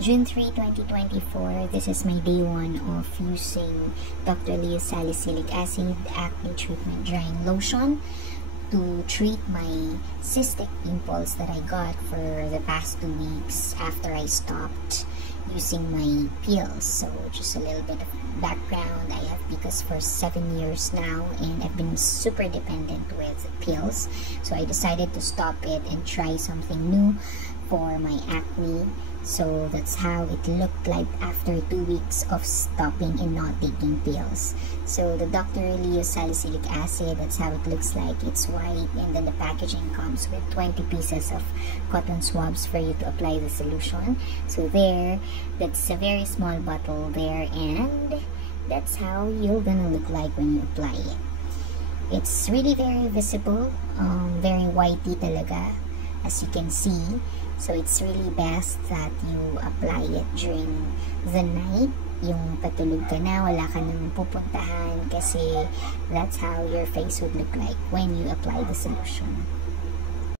June 3, 2024, this is my day 1 of using Dr. Leo Salicylic Acid Acne Treatment Drying Lotion to treat my cystic pimples that I got for the past 2 weeks after I stopped using my pills. So just a little bit of background. I have PCOS for 7 years now and I've been super dependent with pills. So I decided to stop it and try something new for my acne. So that's how it looked like after 2 weeks of stopping and not taking pills. So the Dr. Leo Salicylic Acid, that's how it looks like. It's white, and then the packaging comes with 20 pieces of cotton swabs for you to apply the solution. So there, that's a very small bottle there, and that's how you're gonna look like when you apply it. It's really very visible, very whitey talaga, as you can see. So it's really best that you apply it during the night. Yung patulog ka na, wala ka nang pupuntahan, kasi that's how your face would look like when you apply the solution.